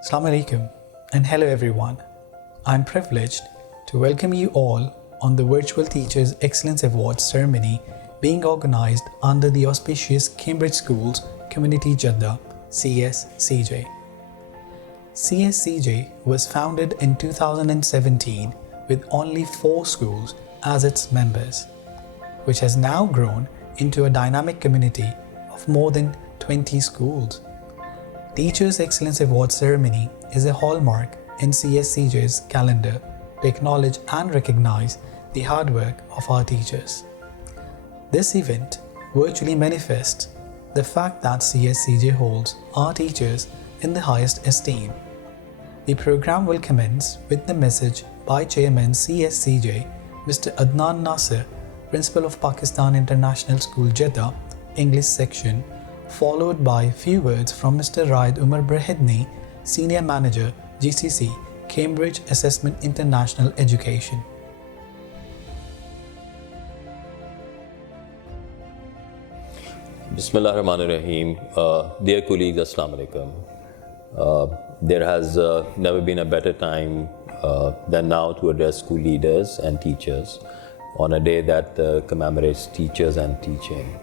Assalamu alaikum and hello everyone. I'm privileged to welcome you all on the Virtual Teachers Excellence Awards ceremony being organized under the auspicious Cambridge Schools Community Jeddah CSCJ. CSCJ was founded in 2017 with only 4 schools as its members, which has now grown into a dynamic community of more than 20 schools. Teachers Excellence Award ceremony is a hallmark in CSCJ's calendar to acknowledge and recognize the hard work of our teachers. This event virtually manifests the fact that CSCJ holds our teachers in the highest esteem. The program will commence with the message by Chairman CSCJ, Mr. Adnan Nasir, Principal of Pakistan International School Jeddah, English section, followed by few words from Mr. Raid Umar Brahidni, Senior Manager, GCC, Cambridge Assessment International Education. Bismillah ar-Rahman ar-Rahim. Dear colleagues, Assalamu alaikum. There has never been a better time than now to address school leaders and teachers on a day that commemorates teachers and teaching.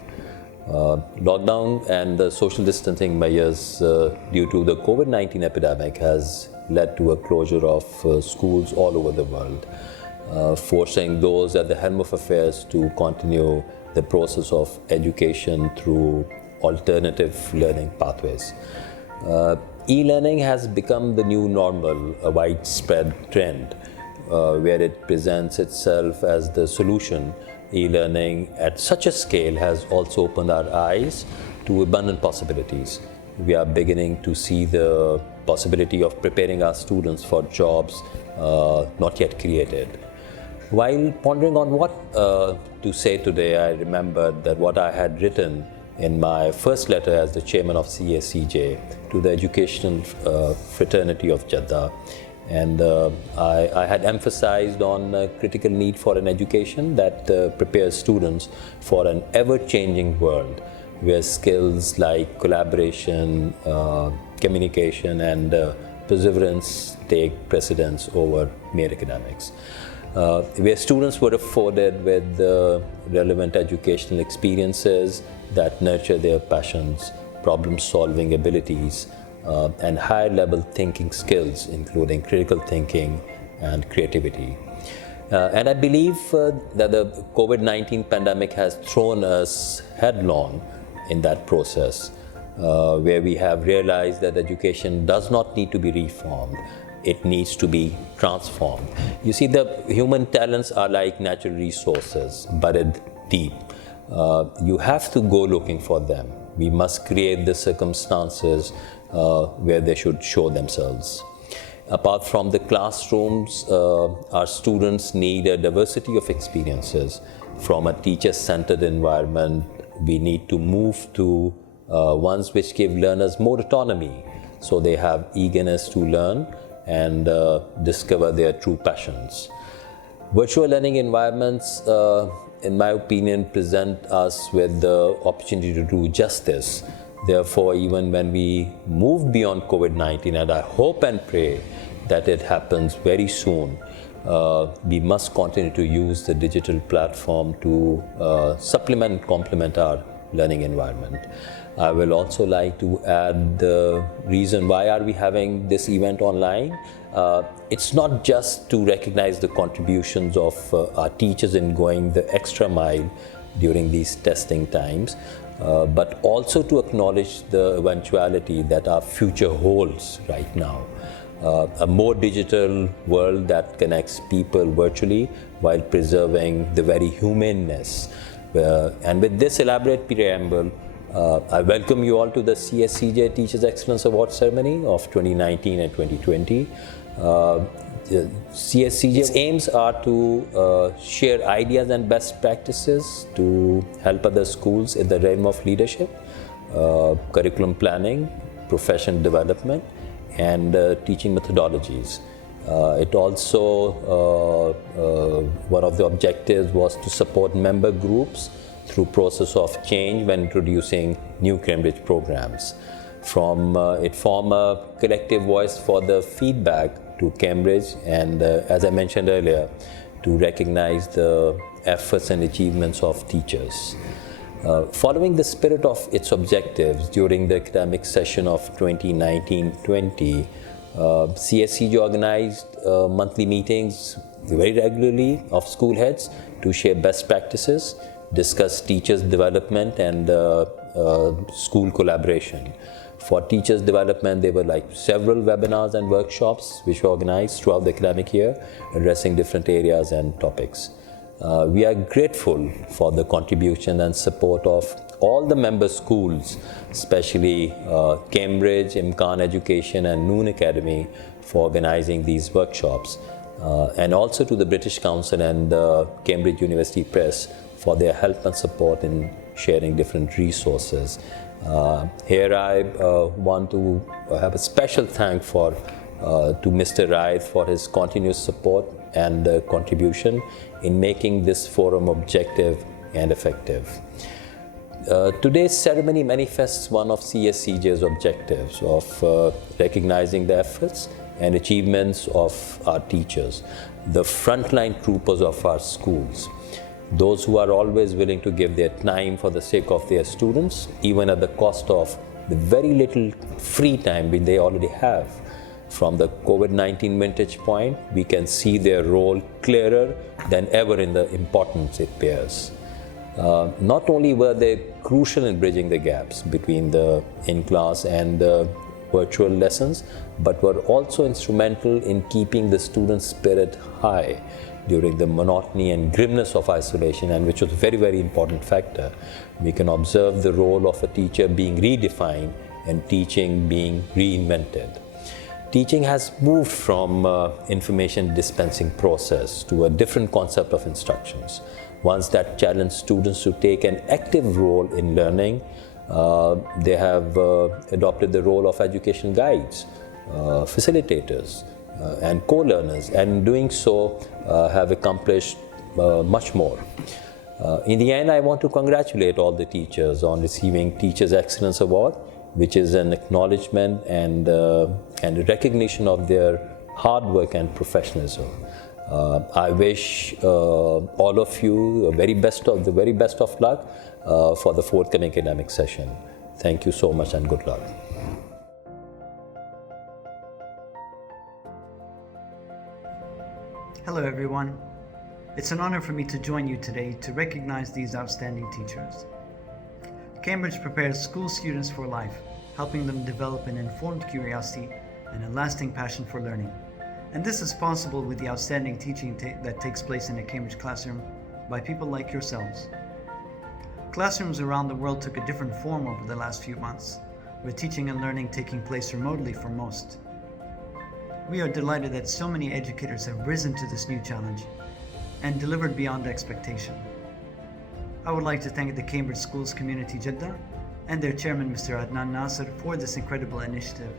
Lockdown and the social distancing measures due to the COVID-19 epidemic has led to a closure of schools all over the world, forcing those at the helm of affairs to continue the process of education through alternative learning pathways. E-learning has become the new normal, a widespread trend where it presents itself as the solution. E-learning at such a scale has also opened our eyes to abundant possibilities. We are beginning to see the possibility of preparing our students for jobs not yet created. While pondering on what to say today, I remembered that what I had written in my first letter as the chairman of CSCJ to the educational fraternity of Jeddah. And I had emphasized on a critical need for an education that prepares students for an ever-changing world where skills like collaboration, communication and perseverance take precedence over mere academics. Where students were afforded with relevant educational experiences that nurture their passions, problem-solving abilities, and higher-level thinking skills, including critical thinking and creativity. And I believe that the COVID-19 pandemic has thrown us headlong in that process, where we have realized that education does not need to be reformed. It needs to be transformed. You see, the human talents are like natural resources, buried deep. You have to go looking for them. We must create the circumstances where they should show themselves. Apart from the classrooms, our students need a diversity of experiences. From a teacher-centered environment, we need to move to ones which give learners more autonomy, so they have eagerness to learn and discover their true passions. Virtual learning environments, in my opinion, present us with the opportunity to do justice. Therefore, even when we move beyond COVID-19, and I hope and pray that it happens very soon, we must continue to use the digital platform to supplement and complement our learning environment. I will also like to add the reason why are we having this event online. It's not just to recognize the contributions of our teachers in going the extra mile during these testing times, but also to acknowledge the eventuality that our future holds right now. A more digital world that connects people virtually while preserving the very humaneness. And with this elaborate preamble, I welcome you all to the CSCJ Teachers Excellence Award ceremony of 2019 and 2020. CSCJ's aims are to share ideas and best practices to help other schools in the realm of leadership, curriculum planning, profession development, and teaching methodologies. It also, one of the objectives was to support member groups through process of change when introducing new Cambridge programs. It formed a collective voice for the feedback to Cambridge, and as I mentioned earlier, to recognize the efforts and achievements of teachers. Following the spirit of its objectives during the academic session of 2019-20, CSCJ organized monthly meetings very regularly of school heads to share best practices, discuss teachers' development and school collaboration. For teachers' development, there were several webinars and workshops which were organized throughout the academic year, addressing different areas and topics. We are grateful for the contribution and support of all the member schools, especially Cambridge, Al-Kon Education and Noon Academy for organizing these workshops, and also to the British Council and Cambridge University Press for their help and support in sharing different resources. Here I want to have a special thank to Mr. Raid for his continuous support and contribution in making this forum objective and effective. Today's ceremony manifests one of CSCJ's objectives of recognizing the efforts and achievements of our teachers, the frontline troopers of our schools, those who are always willing to give their time for the sake of their students, even at the cost of the very little free time which they already have. From the COVID-19 vantage point, we can see their role clearer than ever in the importance it bears. Not only were they crucial in bridging the gaps between the in-class and the virtual lessons, but were also instrumental in keeping the students' spirit high during the monotony and grimness of isolation, and which was a very, very important factor. We can observe the role of a teacher being redefined and teaching being reinvented. Teaching has moved from information dispensing process to a different concept of instructions, ones that challenge students to take an active role in learning. They have adopted the role of education guides, facilitators, and co-learners, and in doing so have accomplished much more. In the end, I want to congratulate all the teachers on receiving Teachers Excellence Award, which is an acknowledgement and a recognition of their hard work and professionalism. I wish all of you the very best of luck for the forthcoming academic session. Thank you so much and good luck. Hello everyone. It's an honor for me to join you today to recognize these outstanding teachers. Cambridge prepares school students for life, helping them develop an informed curiosity and a lasting passion for learning. And this is possible with the outstanding teaching that takes place in a Cambridge classroom by people like yourselves. Classrooms around the world took a different form over the last few months, with teaching and learning taking place remotely for most. We are delighted that so many educators have risen to this new challenge and delivered beyond expectation. I would like to thank the Cambridge Schools Community Jeddah and their chairman, Mr. Adnan Nasser, for this incredible initiative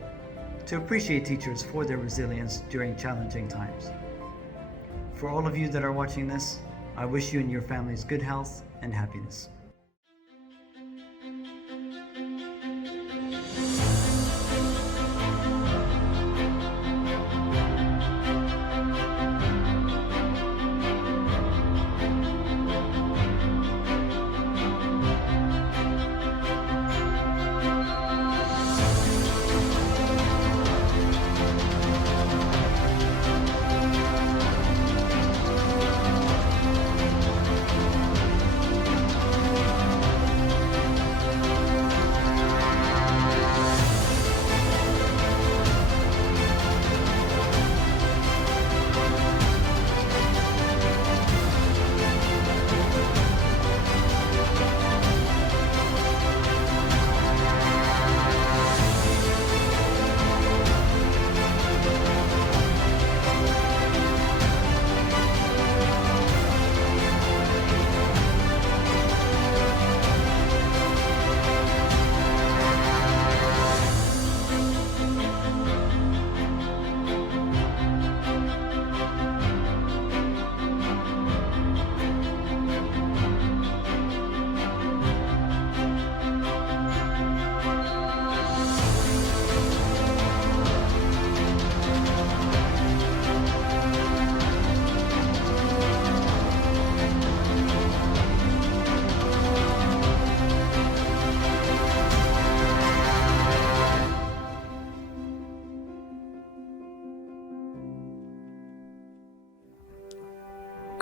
to appreciate teachers for their resilience during challenging times. For all of you that are watching this, I wish you and your families good health and happiness.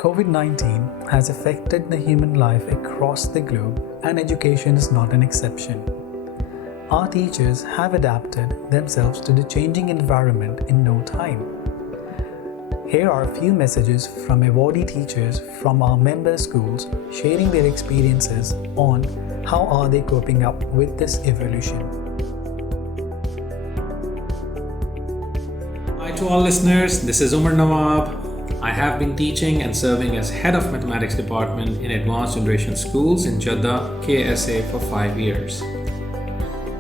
COVID-19 has affected the human life across the globe, and education is not an exception. Our teachers have adapted themselves to the changing environment in no time. Here are a few messages from Al-Wadi teachers from our member schools sharing their experiences on how are they coping up with this evolution. Hi to all listeners, this is Umar Nawab. I have been teaching and serving as head of mathematics department in advanced generation schools in Jeddah, KSA for 5 years.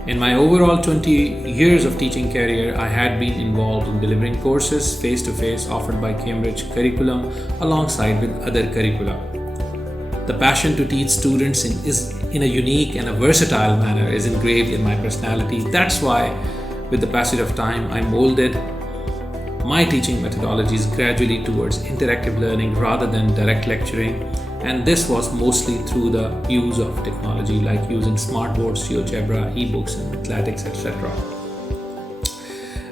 In my overall 20 years of teaching career, I had been involved in delivering courses face-to-face offered by Cambridge curriculum alongside with other curricula. The passion to teach students in a unique and a versatile manner is engraved in my personality. That's why, with the passage of time, I molded my teaching methodologies gradually towards interactive learning rather than direct lecturing, and this was mostly through the use of technology like using smartboards, GeoGebra, ebooks, and athletics, etc.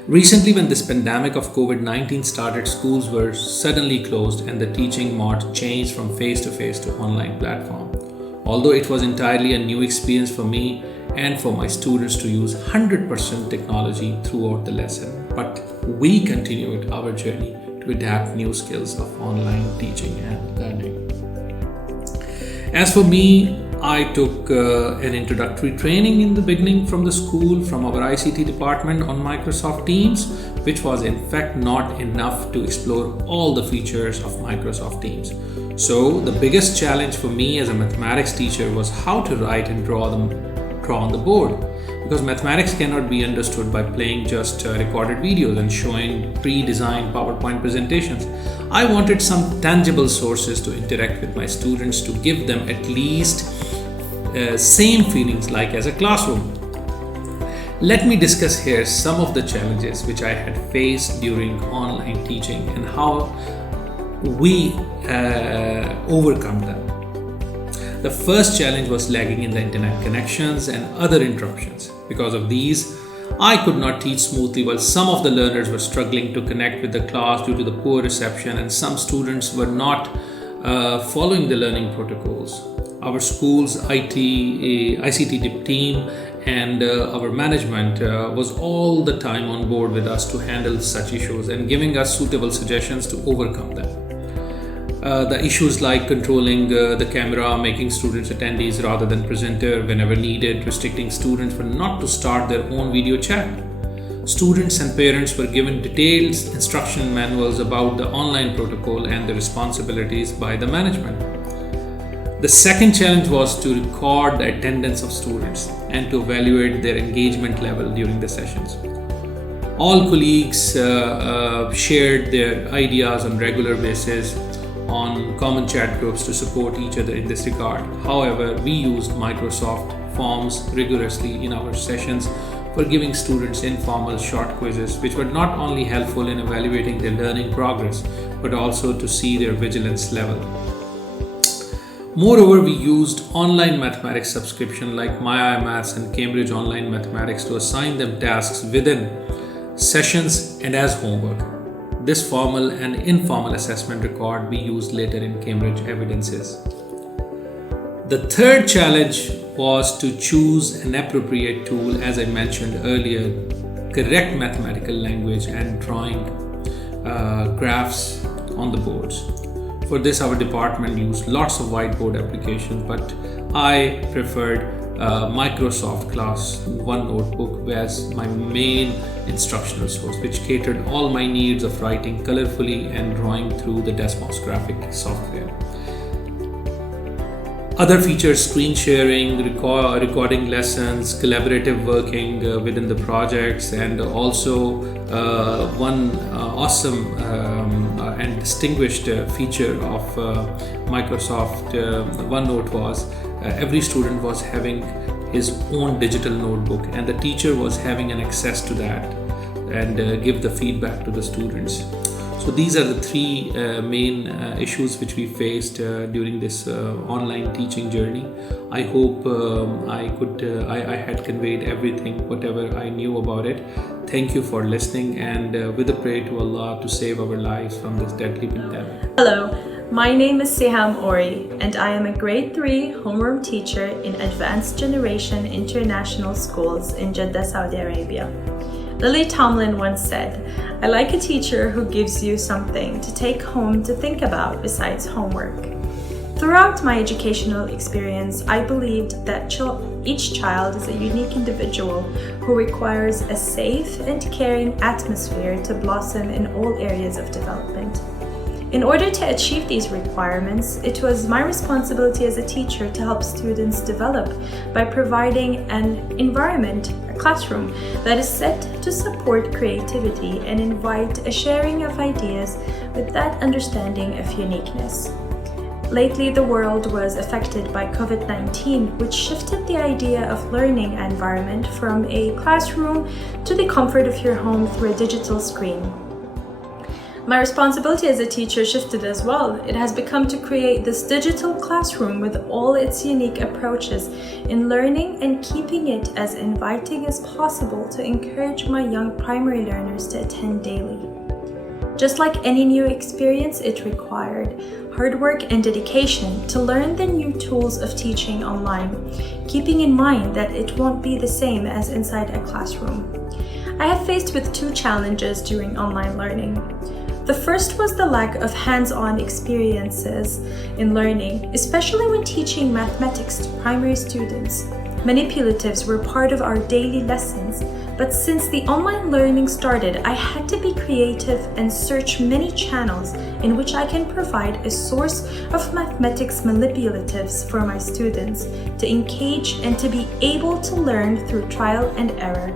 Recently, when this pandemic of COVID-19 started, schools were suddenly closed and the teaching mode changed from face-to-face to online platform. Although it was entirely a new experience for me and for my students to use 100% technology throughout the lesson, but we continued our journey to adapt new skills of online teaching and learning. As for me, I took an introductory training in the beginning from the school, from our ICT department on Microsoft Teams, which was in fact not enough to explore all the features of Microsoft Teams. So the biggest challenge for me as a mathematics teacher was how to write and draw on the board, because mathematics cannot be understood by playing just recorded videos and showing pre-designed PowerPoint presentations. I wanted some tangible sources to interact with my students to give them at least same feelings like as a classroom. Let me discuss here some of the challenges which I had faced during online teaching and how we overcome them. The first challenge was lagging in the internet connections and other interruptions. Because of these, I could not teach smoothly while some of the learners were struggling to connect with the class due to the poor reception, and some students were not following the learning protocols. Our school's ICT team and our management was all the time on board with us to handle such issues and giving us suitable suggestions to overcome them. The issues like controlling the camera, making students attendees rather than presenter whenever needed, restricting students for not to start their own video chat. Students and parents were given detailed instruction manuals about the online protocol and the responsibilities by the management. The second challenge was to record the attendance of students and to evaluate their engagement level during the sessions. All colleagues shared their ideas on regular basis on common chat groups to support each other in this regard. However, we used Microsoft Forms rigorously in our sessions for giving students informal short quizzes, which were not only helpful in evaluating their learning progress, but also to see their vigilance level. Moreover, we used online mathematics subscription like MyIMaths and Cambridge Online Mathematics to assign them tasks within sessions and as homework. This formal and informal assessment record we used later in Cambridge Evidences. The third challenge was to choose an appropriate tool, as I mentioned earlier, correct mathematical language and drawing graphs on the boards. For this, our department used lots of whiteboard applications, but I preferred Microsoft Class One notebook as my main instructional source, which catered all my needs of writing colorfully and drawing through the Desmos graphic software. Other features: screen sharing, recording lessons, collaborative working within the projects, and also one awesome and distinguished feature of Microsoft OneNote was every student was having his own digital notebook, and the teacher was having an access to that and give the feedback to the students. So these are the three main issues which we faced during this online teaching journey. I hope I had conveyed everything, whatever I knew about it. Thank you for listening, and with a prayer to Allah to save our lives from this deadly pandemic. Hello, My name is Siham Ori, and I am a grade 3 homeroom teacher in Advanced Generation International Schools in Jeddah, Saudi Arabia. Lily Tomlin once said, "I like a teacher who gives you something to take home to think about besides homework." Throughout my educational experience, I believed that each child is a unique individual who requires a safe and caring atmosphere to blossom in all areas of development. In order to achieve these requirements, it was my responsibility as a teacher to help students develop by providing an environment, a classroom, that is set to support creativity and invite a sharing of ideas with that understanding of uniqueness. Lately, the world was affected by COVID-19, which shifted the idea of learning environment from a classroom to the comfort of your home through a digital screen. My responsibility as a teacher shifted as well. It has become to create this digital classroom with all its unique approaches in learning and keeping it as inviting as possible to encourage my young primary learners to attend daily. Just like any new experience, it required hard work and dedication to learn the new tools of teaching online, keeping in mind that it won't be the same as inside a classroom. I have faced with two challenges during online learning. The first was the lack of hands-on experiences in learning, especially when teaching mathematics to primary students. Manipulatives were part of our daily lessons, but since the online learning started, I had to be creative and search many channels in which I can provide a source of mathematics manipulatives for my students to engage and to be able to learn through trial and error.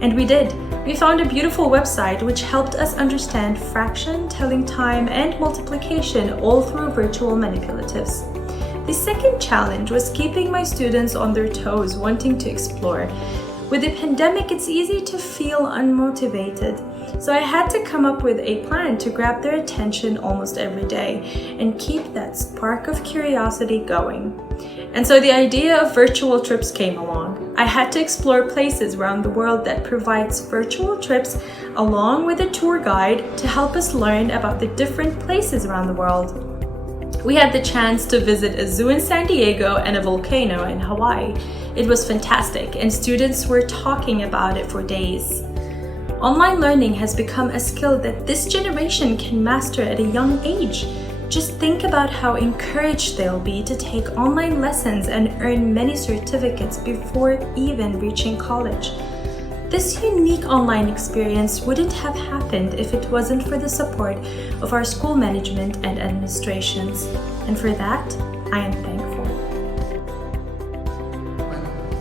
And we did. We found a beautiful website which helped us understand fraction, telling time, and multiplication all through virtual manipulatives. The second challenge was keeping my students on their toes, wanting to explore. With the pandemic, it's easy to feel unmotivated, so I had to come up with a plan to grab their attention almost every day and keep that spark of curiosity going. And so the idea of virtual trips came along. I had to explore places around the world that provides virtual trips along with a tour guide to help us learn about the different places around the world. We had the chance to visit a zoo in San Diego and a volcano in Hawaii. It was fantastic, and students were talking about it for days. Online learning has become a skill that this generation can master at a young age. Just think about how encouraged they'll be to take online lessons and earn many certificates before even reaching college. This unique online experience wouldn't have happened if it wasn't for the support of our school management and administrations. And for that, I am thankful.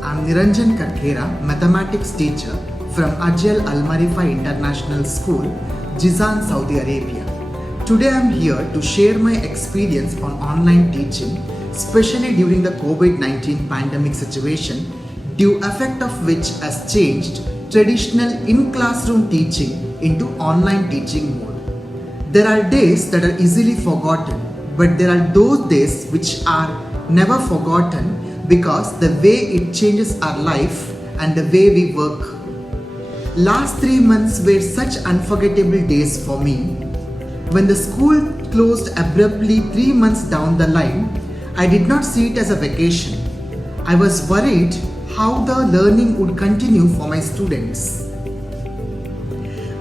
I'm Niranjan Katkera, mathematics teacher from Ajal Al-Marifa International School, Jizan, Saudi Arabia. Today I'm here to share my experience on online teaching, especially during the COVID-19 pandemic situation, due effect of which has changed traditional in-classroom teaching into online teaching mode. There are days that are easily forgotten, but there are those days which are never forgotten because the way it changes our life and the way we work. Last 3 months were such unforgettable days for me. When the school closed abruptly 3 months down the line, I did not see it as a vacation. I was worried how the learning would continue for my students.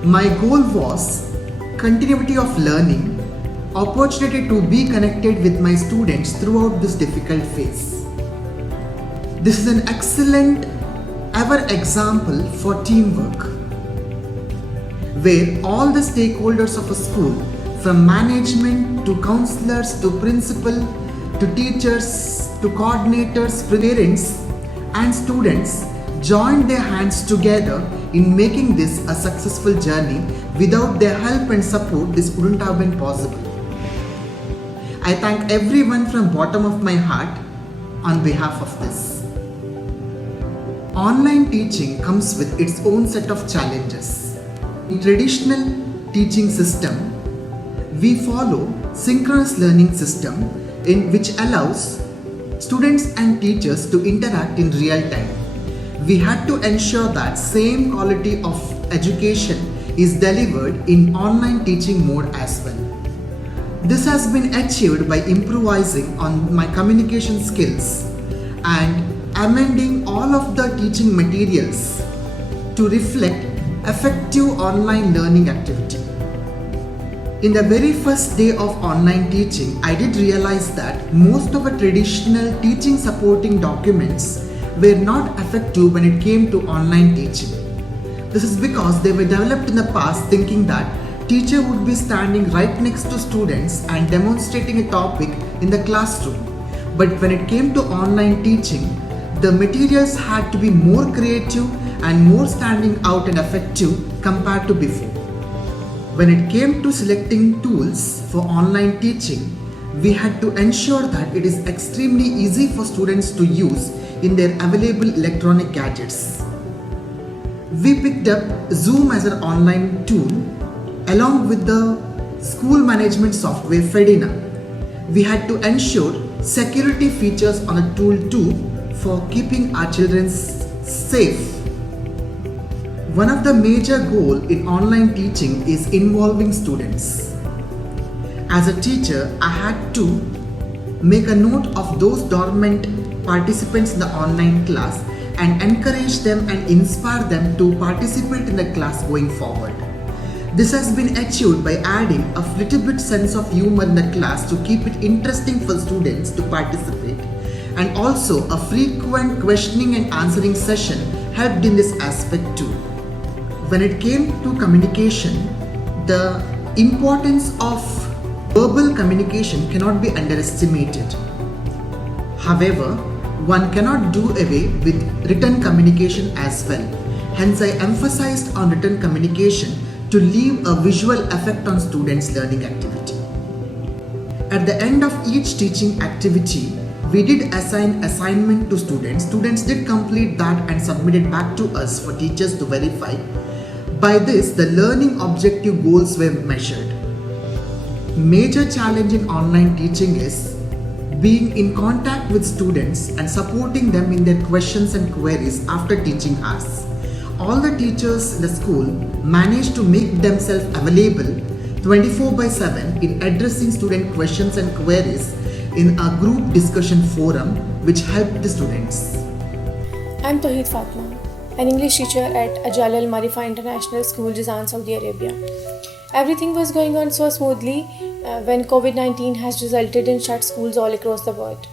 My goal was continuity of learning, opportunity to be connected with my students throughout this difficult phase. This is an excellent ever example for teamwork, where all the stakeholders of a school, from management to counselors to principal to teachers to coordinators, parents and students joined their hands together in making this a successful journey. Without their help and support, this wouldn't have been possible. I thank everyone from bottom of my heart on behalf of this. Online teaching comes with its own set of challenges. In traditional teaching system, we follow synchronous learning system in which allows students and teachers to interact in real time. We had to ensure that same quality of education is delivered in online teaching mode as well. This has been achieved by improvising on my communication skills and amending all of the teaching materials to reflect effective online learning activity. In the very first day of online teaching, I did realize that most of the traditional teaching supporting documents were not effective when it came to online teaching. This is because they were developed in the past thinking that teacher would be standing right next to students and demonstrating a topic in the classroom. But when it came to online teaching, the materials had to be more creative and more standing out and effective compared to before. When it came to selecting tools for online teaching, we had to ensure that it is extremely easy for students to use in their available electronic gadgets. We picked up Zoom as an online tool along with the school management software Fedina. We had to ensure security features on the tool too for keeping our children safe. One of the major goals in online teaching is involving students. As a teacher, I had to make a note of those dormant participants in the online class and encourage them and inspire them to participate in the class going forward. This has been achieved by adding a little bit sense of humor in the class to keep it interesting for students to participate, and also a frequent questioning and answering session helped in this aspect too. When it came to communication, the importance of verbal communication cannot be underestimated. However, one cannot do away with written communication as well. Hence, I emphasized on written communication to leave a visual effect on students' learning activity. At the end of each teaching activity, we did assign assignment to students. Students did complete that and submit it back to us for teachers to verify. By this, the learning objective goals were measured. Major challenge in online teaching is being in contact with students and supporting them in their questions and queries after teaching hours. All the teachers in the school managed to make themselves available 24/7 in addressing student questions and queries in a group discussion forum which helped the students. I'm Tawheed Fatma, an English teacher at Al-Wadi International School, Jeddah, Saudi Arabia. Everything was going on so smoothly when COVID-19 has resulted in shut schools all across the world.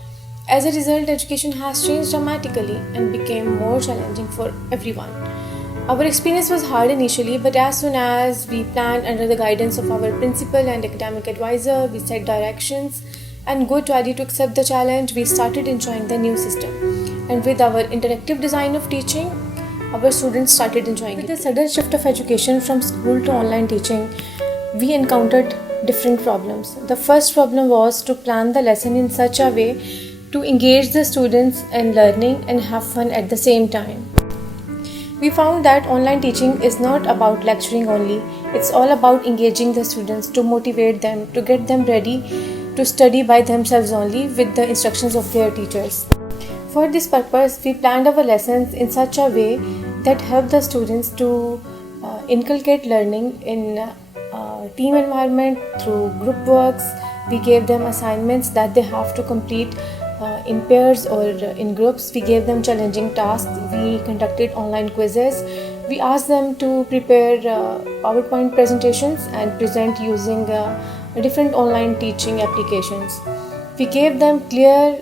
As a result, education has changed dramatically and became more challenging for everyone. Our experience was hard initially, but as soon as we planned under the guidance of our principal and academic advisor, we set directions and got ready to accept the challenge, we started enjoying the new system. And with our interactive design of teaching, our students started enjoying it. With the sudden shift of education from school to online teaching, we encountered different problems. The first problem was to plan the lesson in such a way to engage the students in learning and have fun at the same time. We found that online teaching is not about lecturing only. It's all about engaging the students to motivate them, to get them ready to study by themselves only with the instructions of their teachers. For this purpose, we planned our lessons in such a way that helped the students to inculcate learning in a team environment through group works. We gave them assignments that they have to complete in pairs or in groups. We gave them challenging tasks. We conducted online quizzes. We asked them to prepare PowerPoint presentations and present using different online teaching applications. We gave them clear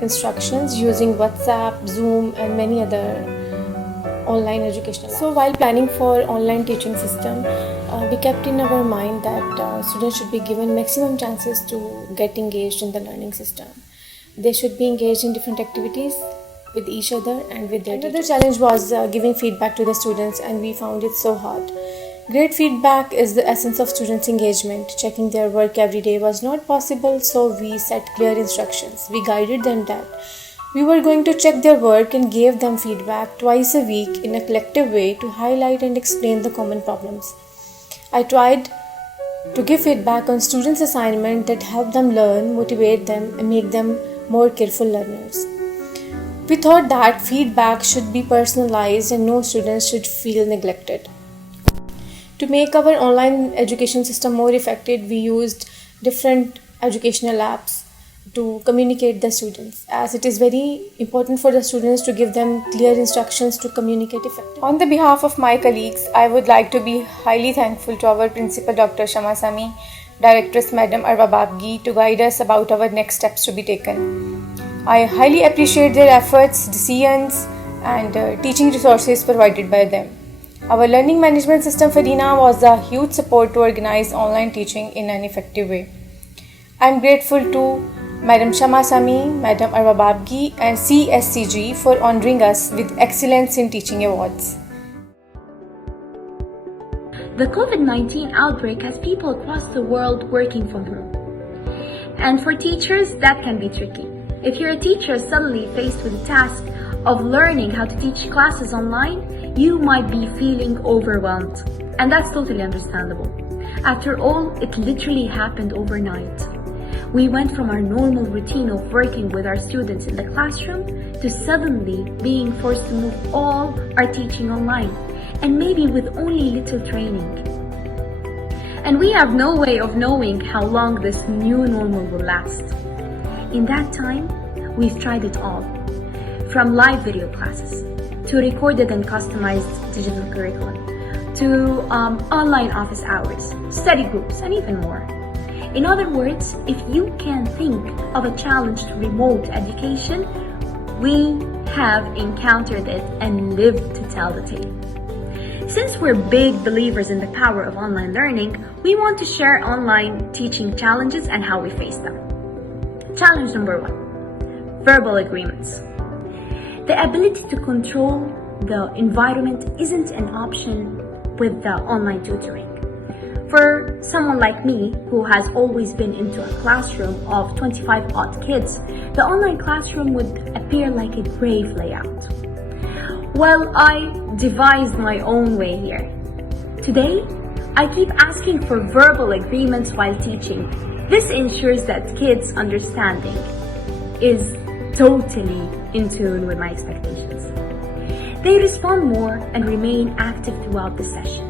instructions using WhatsApp, Zoom and many other online educational apps. So while planning for online teaching system, we kept in our mind that students should be given maximum chances to get engaged in the learning system. They should be engaged in different activities with each other and with their teachers. Another challenge was giving feedback to the students, and we found it so hard. Great feedback is the essence of students' engagement. Checking their work every day was not possible, so we set clear instructions. We guided them that we were going to check their work and gave them feedback twice a week in a collective way to highlight and explain the common problems. I tried to give feedback on students' assignment that helped them learn, motivate them, and make them more careful learners. We thought that feedback should be personalized and no students should feel neglected. To make our online education system more effective, we used different educational apps to communicate the students, as it is very important for the students to give them clear instructions to communicate effectively. On the behalf of my colleagues, I would like to be highly thankful to our principal Dr. Shama Sami, Directress Madam Arwa Babgi, to guide us about our next steps to be taken. I highly appreciate their efforts, decisions and teaching resources provided by them. Our learning management system Farina was a huge support to organize online teaching in an effective way. I am grateful to Madam Shama Sami, Madam Arwa Babgi and CSCJ for honouring us with Excellence in Teaching Awards. The COVID-19 outbreak has people across the world working from home. And for teachers, that can be tricky. If you're a teacher suddenly faced with the task of learning how to teach classes online, you might be feeling overwhelmed. And that's totally understandable. After all, it literally happened overnight. We went from our normal routine of working with our students in the classroom to suddenly being forced to move all our teaching online, and maybe with only little training. And we have no way of knowing how long this new normal will last. In that time, we've tried it all, from live video classes, to recorded and customized digital curriculum, to online office hours, study groups, and even more. In other words, if you can think of a challenge to remote education, we have encountered it and lived to tell the tale. Since we're big believers in the power of online learning, we want to share online teaching challenges and how we face them. Challenge number 1, verbal agreements. The ability to control the environment isn't an option with the online tutoring. For someone like me, who has always been into a classroom of 25 odd kids, the online classroom would appear like a brave layout. Well, I devised my own way here. Today, I keep asking for verbal agreements while teaching. This ensures that kids' understanding is totally in tune with my expectations. They respond more and remain active throughout the session.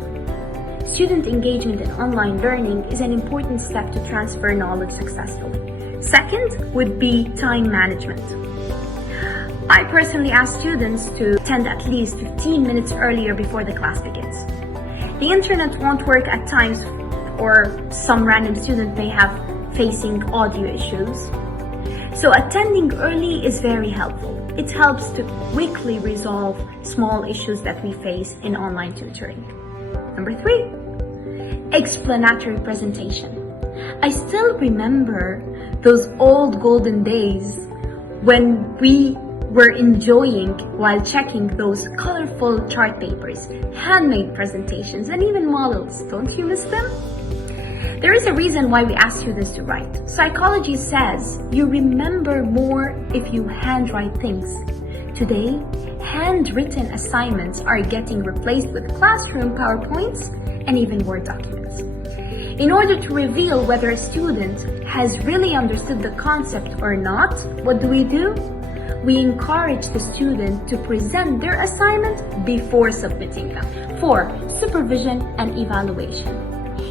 Student engagement in online learning is an important step to transfer knowledge successfully. Second would be time management. I personally ask students to attend at least 15 minutes earlier before the class begins. The internet won't work at times, or some random student may have facing audio issues. So attending early is very helpful. It helps to quickly resolve small issues that we face in online tutoring. Number 3, explanatory presentation. I still remember those old golden days when we were enjoying while checking those colorful chart papers, handmade presentations, and even models. Don't you miss them? There is a reason why we ask students to write. Psychology says you remember more if you handwrite things. Today, handwritten assignments are getting replaced with classroom PowerPoints and even Word documents. In order to reveal whether a student has really understood the concept or not, what do? We encourage the student to present their assignment before submitting them for supervision and evaluation.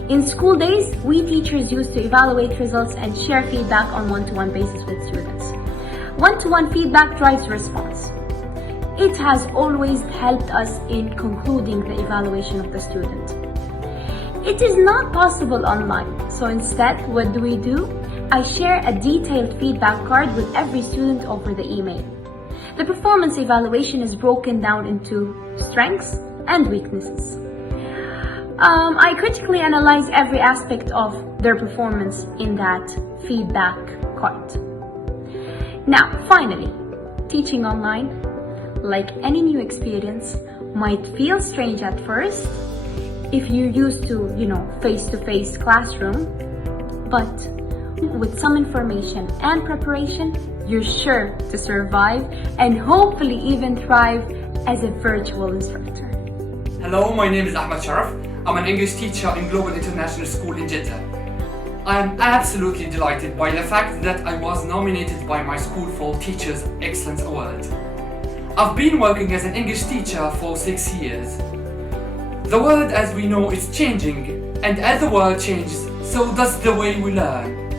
In school days, we teachers used to evaluate results and share feedback on one-to-one basis with students. One-to-one feedback drives response. It has always helped us in concluding the evaluation of the student. It is not possible online, so instead, what do? I share a detailed feedback card with every student over the email. The performance evaluation is broken down into strengths and weaknesses. I critically analyze every aspect of their performance in that feedback card. Now, finally, teaching online, like any new experience, might feel strange at first if you're used to, face-to-face classroom, but with some information and preparation, you're sure to survive and hopefully even thrive as a virtual instructor. Hello, my name is Ahmed Sharaf. I'm an English teacher in Global International School in Jeddah. I am absolutely delighted by the fact that I was nominated by my school for Teachers Excellence Award. I've been working as an English teacher for 6 years. The world, as we know, is changing, and as the world changes, so that's the way we learn.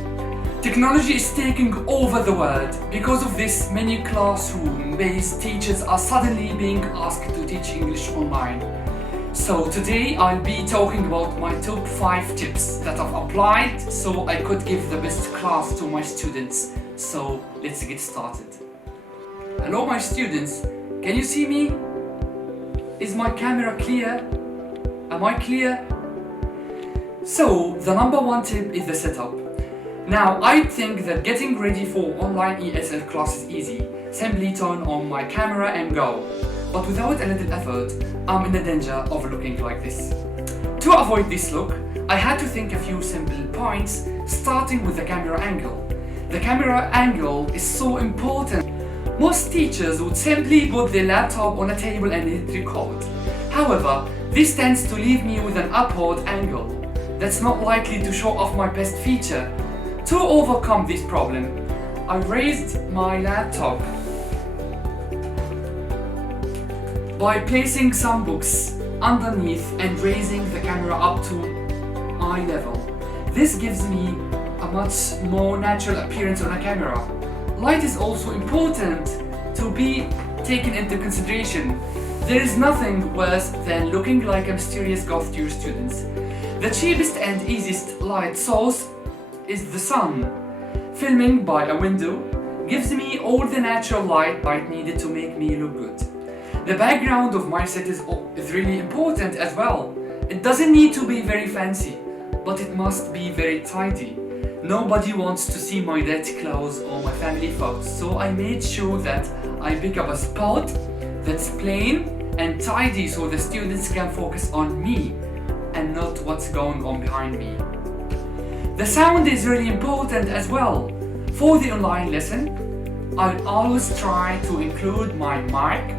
Technology is taking over the world. Because of this, many classroom-based teachers are suddenly being asked to teach English online. So today I'll be talking about my top 5 tips that I've applied so I could give the best class to my students. So let's get started. Hello my students, can you see me? Is my camera clear? Am I clear? So the number 1 tip is the setup. Now I think that getting ready for online ESL class is easy. Simply turn on my camera and go. But without a little effort, I'm in the danger of looking like this. To avoid this look, I had to think a few simple points, starting with the camera angle. The camera angle is so important. Most teachers would simply put their laptop on a table and hit record. However, this tends to leave me with an upward angle. That's not likely to show off my best feature. To overcome this problem, I raised my laptop by placing some books underneath and raising the camera up to eye level. This gives me a much more natural appearance on a camera. Light is also important to be taken into consideration. There is nothing worse than looking like a mysterious ghost to your students. The cheapest and easiest light source is the sun. Filming by a window gives me all the natural light needed to make me look good. The background of my set is really important as well. It doesn't need to be very fancy, but it must be very tidy. Nobody wants to see my dirty clothes or my family photos, so I made sure that I pick up a spot that's plain and tidy so the students can focus on me and not what's going on behind me. The sound is really important as well. For the online lesson, I'll always try to include my mic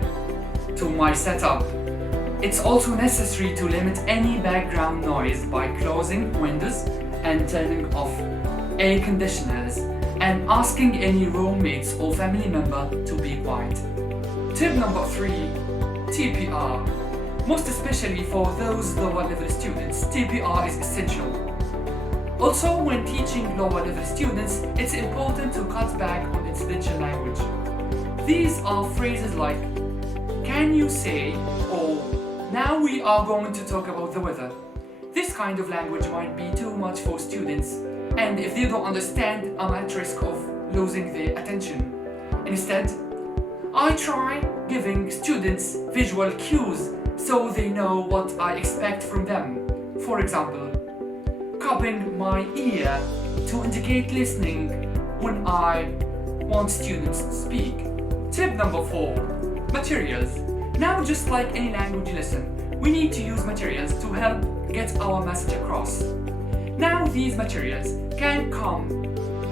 to my setup. It's also necessary to limit any background noise by closing windows and turning off air conditioners and asking any roommates or family member to be quiet. Tip number 3, TPR. Most especially for those lower level students, TPR is essential. Also, when teaching lower level students, it's important to cut back on incidental language. These are phrases like, can you say, or now we are going to talk about the weather. This kind of language might be too much for students, and if they don't understand, I'm at risk of losing their attention. Instead, I try giving students visual cues so they know what I expect from them. For example, cupping my ear to indicate listening when I want students to speak. Tip number 4, materials. Now, just like any language lesson, we need to use materials to help get our message across. Now, these materials can come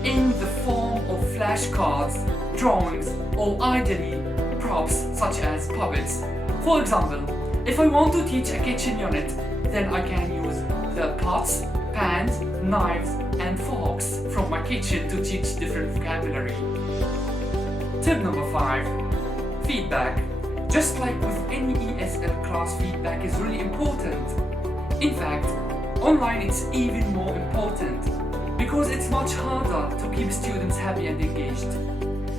in the form of flashcards, drawings, or ideally props such as puppets. For example, if I want to teach a kitchen unit, then I can use the pots, pans, knives, and forks from my kitchen to teach different vocabulary. Tip number 5, feedback. Just like with any ESL class, feedback is really important. In fact, online it's even more important because it's much harder to keep students happy and engaged.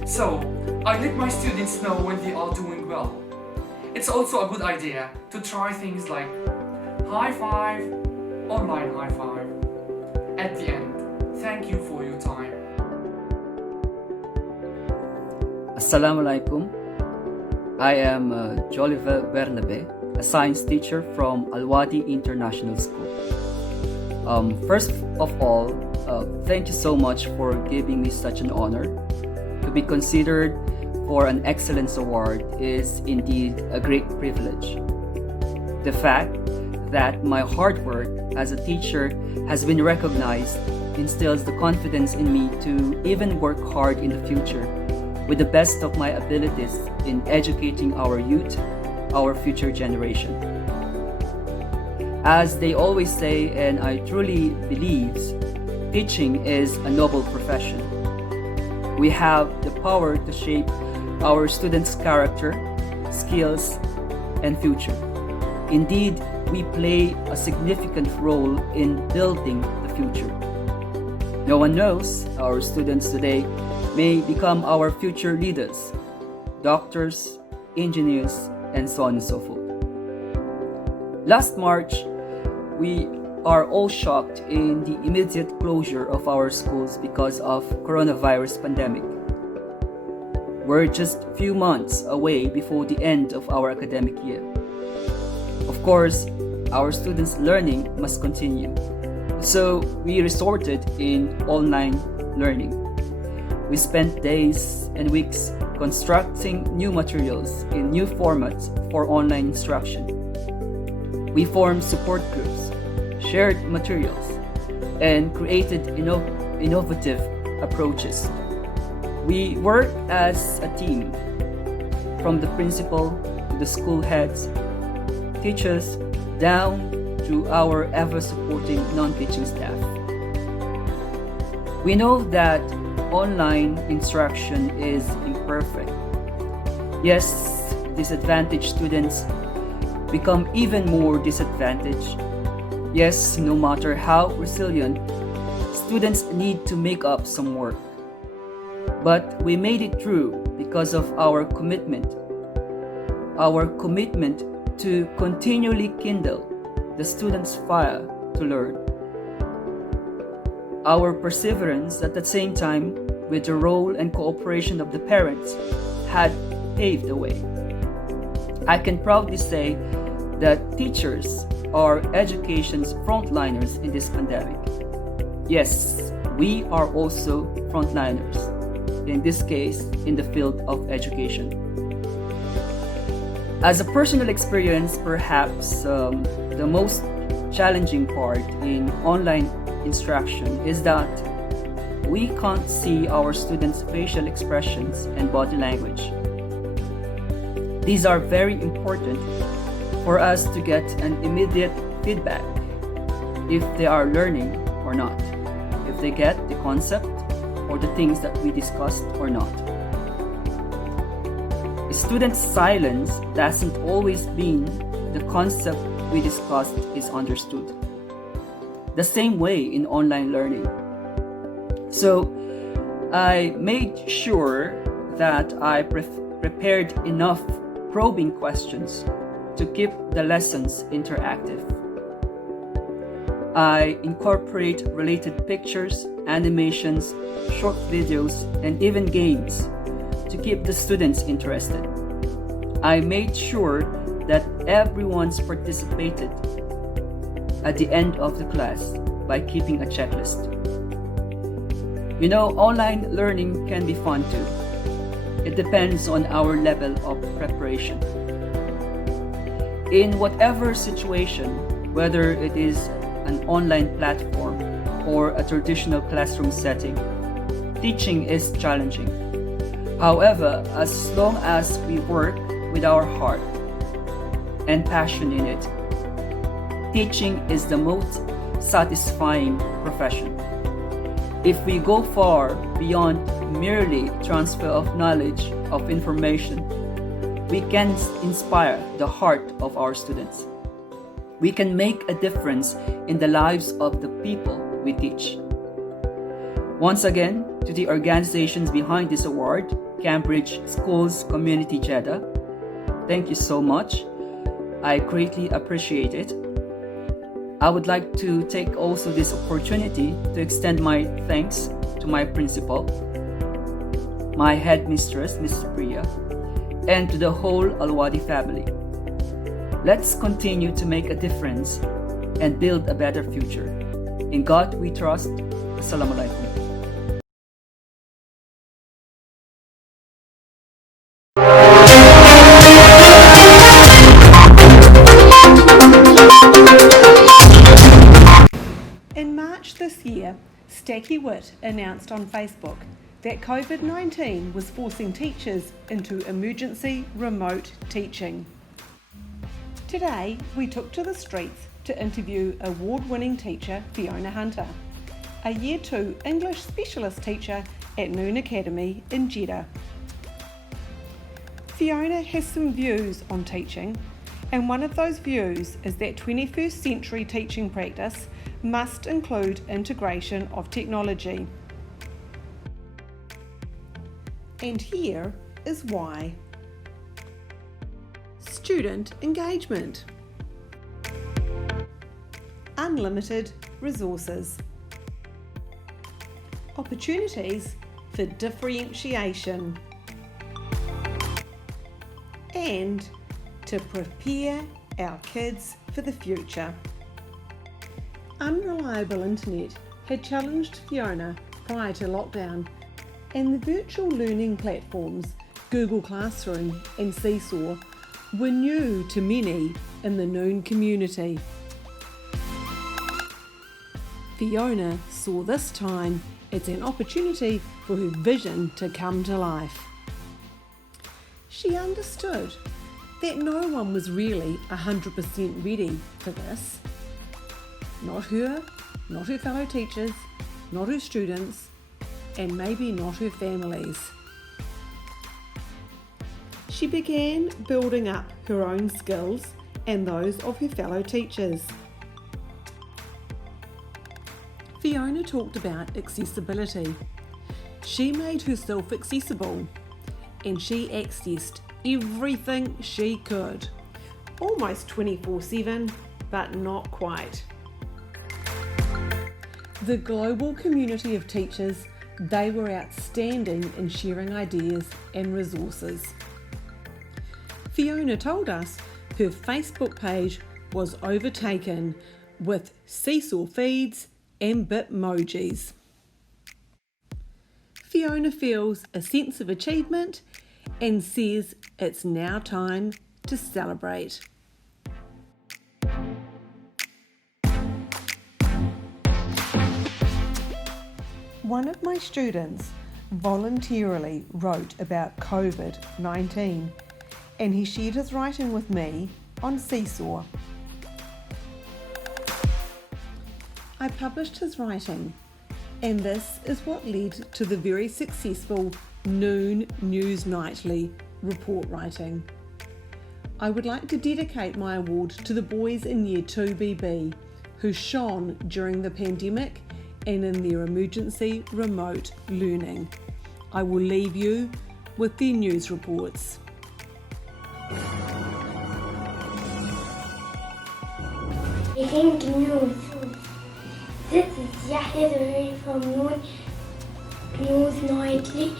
So, I let my students know when they are doing well. It's also a good idea to try things like high five, online high five. At the end, thank you for your time. Assalamu alaikum. I am Joliver Bernabe, a science teacher from Al-Wadi International School. First of all, thank you so much for giving me such an honor. To be considered for an Excellence Award is indeed a great privilege. The fact that my hard work as a teacher has been recognized instills the confidence in me to even work hard in the future with the best of my abilities in educating our youth, our future generation. As they always say, and I truly believe, teaching is a noble profession. We have the power to shape our students' character, skills, and future. Indeed, we play a significant role in building the the future. No one knows, our students today may become our future leaders, doctors, engineers, and so on and so forth. Last March, we are all shocked in the immediate closure of our schools because of coronavirus pandemic. We're just a few months away before the end of our academic year. Of course, our students' learning must continue. So we resorted in online learning. We spent days and weeks constructing new materials in new formats for online instruction. We formed support groups, shared materials, and created innovative approaches. We work as a team, from the principal to the school heads, teachers, down to our ever-supporting non-teaching staff. We know that online instruction is imperfect. Yes, disadvantaged students become even more disadvantaged. Yes, no matter how resilient, students need to make up some work. But we made it through because of our commitment to continually kindle the students' fire to learn. Our perseverance at the same time, with the role and cooperation of the parents, had paved the way. I can proudly say that teachers are education's frontliners in this pandemic. Yes, we are also frontliners, in this case, in the field of education. As a personal experience, perhaps the most challenging part in online instruction is that we can't see our students' facial expressions and body language. These are very important for us to get an immediate feedback if they are learning or not, if they get the concept or the things that we discussed or not. A student's silence doesn't always mean the concept we discussed is understood. The same way in online learning. So I made sure that I prepared enough probing questions to keep the lessons interactive. I incorporate related pictures, animations, short videos, and even games to keep the students interested. I made sure that everyone's participated at the end of the class by keeping a checklist. You know, online learning can be fun too. It depends on our level of preparation. In whatever situation, whether it is an online platform or a traditional classroom setting, teaching is challenging. However, as long as we work with our heart and passion in it, teaching is the most satisfying profession. If we go far beyond merely transfer of knowledge, of information, we can inspire the heart of our students. We can make a difference in the lives of the people we teach. Once again, to the organizations behind this award, Cambridge Schools Community Jeddah, thank you so much. I greatly appreciate it. I would like to take also this opportunity to extend my thanks to my principal, my headmistress, Mrs. Priya, and to the whole Al-Wadi family. Let's continue to make a difference and build a better future. In God we trust. Assalamu alaikum. In March this year, Stacky Witt announced on Facebook that COVID-19 was forcing teachers into emergency remote teaching. Today, we took to the streets to interview award-winning teacher Fiona Hunter, a Year 2 English specialist teacher at Noon Academy in Jeddah. Fiona has some views on teaching, and one of those views is that 21st century teaching practice must include integration of technology. And here is why. Student engagement. Unlimited resources. Opportunities for differentiation. And to prepare our kids for the future. Unreliable internet had challenged Fiona prior to lockdown, and the virtual learning platforms Google Classroom and Seesaw were new to many in the Noon community. Fiona saw this time as an opportunity for her vision to come to life. She understood that no one was really 100% ready for this. Not her fellow teachers, not her students, and maybe not her families. She began building up her own skills and those of her fellow teachers. Fiona talked about accessibility. She made herself accessible, and she accessed everything she could. Almost 24/7, but not quite. The global community of teachers, they were outstanding in sharing ideas and resources. Fiona told us her Facebook page was overtaken with Seesaw feeds and Bitmojis. Fiona feels a sense of achievement and says it's now time to celebrate. One of my students voluntarily wrote about COVID-19, and he shared his writing with me on Seesaw. I published his writing, and this is what led to the very successful Noon News Nightly report writing. I would like to dedicate my award to the boys in Year 2BB who shone during the pandemic and in their emergency remote learning. I will leave you with their news reports. Breaking news. This is Yahya from Noon News Nightly.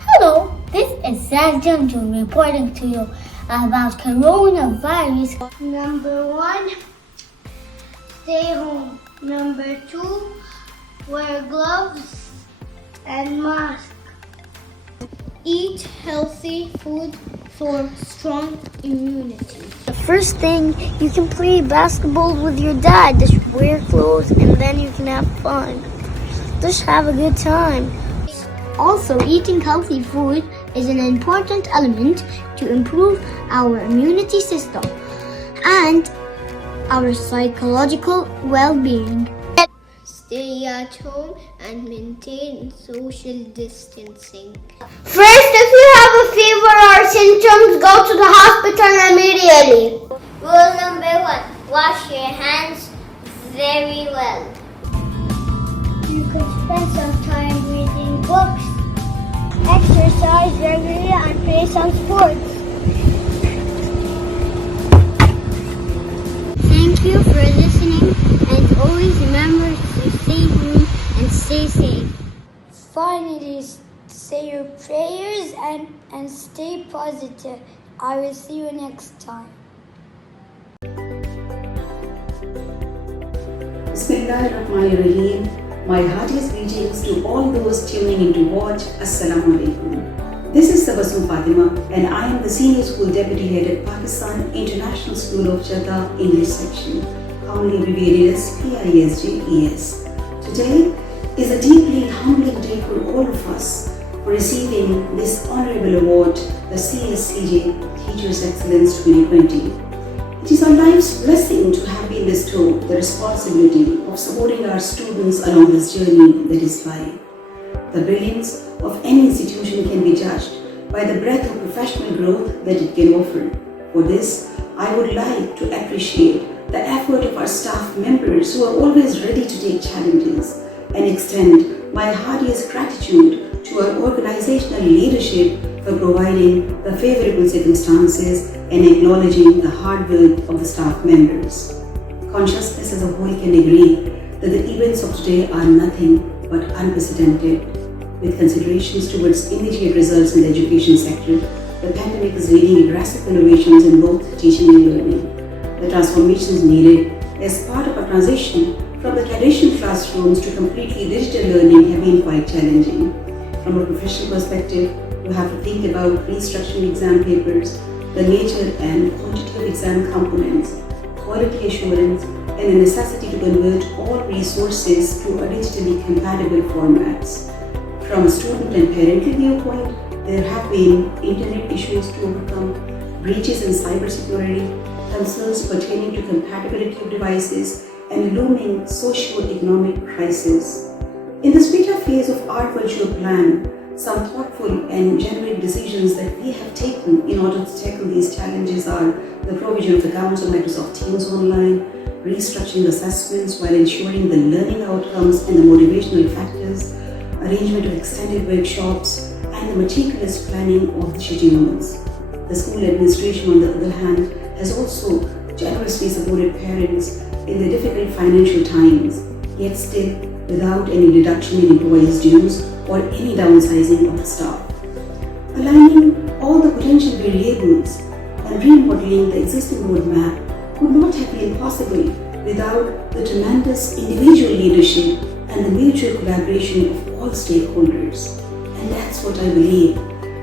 Hello, this is Zaz Junjun reporting to you about coronavirus. Number 1, stay home. Number 2, wear gloves and mask. Eat healthy food for strong immunity. The first thing, you can play basketball with your dad. Just wear clothes and then you can have fun. Just have a good time. Also, eating healthy food is an important element to improve our immunity system and our psychological well-being. Stay at home and maintain social distancing. First, if you have a fever or symptoms, go to the hospital immediately. Rule number 1, wash your hands very well. You could spend some time reading books, exercise regularly, and play some sports. Thank you for listening, and always remember to stay home and stay safe. Finally, say your prayers and stay positive. I will see you next time. Bismillahirrahmanirrahim. My heartiest greetings to all those tuning in to watch. Assalamu alaikum. This is Tabassum Fatima, and I am the Senior School Deputy Head at Pakistan International School of Jeddah English Section, commonly abbreviated as PISJ-ES. Today is a deeply humbling day for all of us for receiving this honorable award, the CSCJ Teachers Excellence 2020. It is our life's blessing to have been bestowed the responsibility of supporting our students along this journey that is life. The brilliance of any institution can be judged by the breadth of professional growth that it can offer. For this, I would like to appreciate the effort of our staff members who are always ready to take challenges, and extend my heartiest gratitude to our organizational leadership for providing the favorable circumstances and acknowledging the hard work of the staff members. Consciousness as a whole can agree that the events of today are nothing but unprecedented. With considerations towards immediate results in the education sector, the pandemic is leading aggressive innovations in both teaching and learning. The transformations needed as part of a transition from the traditional classrooms to completely digital learning have been quite challenging. From a professional perspective, you have to think about restructuring exam papers, the nature and quantity of exam components, quality assurance, and the necessity to convert all resources to a digitally compatible formats. From a student and parental viewpoint, there have been internet issues to overcome, breaches in cybersecurity, concerns pertaining to compatibility of devices, and looming socio-economic crisis. In this beta phase of our virtual plan, some thoughtful and genuine decisions that we have taken in order to tackle these challenges are the provision of accounts on Microsoft Teams online, restructuring assessments while ensuring the learning outcomes and the motivational factors, arrangement of extended workshops, and the meticulous planning of the schedules. The school administration, on the other hand, has also generously supported parents in the difficult financial times, yet still without any reduction in employees' dues or any downsizing of the staff. Aligning all the potential variables and remodeling the existing roadmap would not have been possible without the tremendous individual leadership and the mutual collaboration of all stakeholders. And that's what I believe,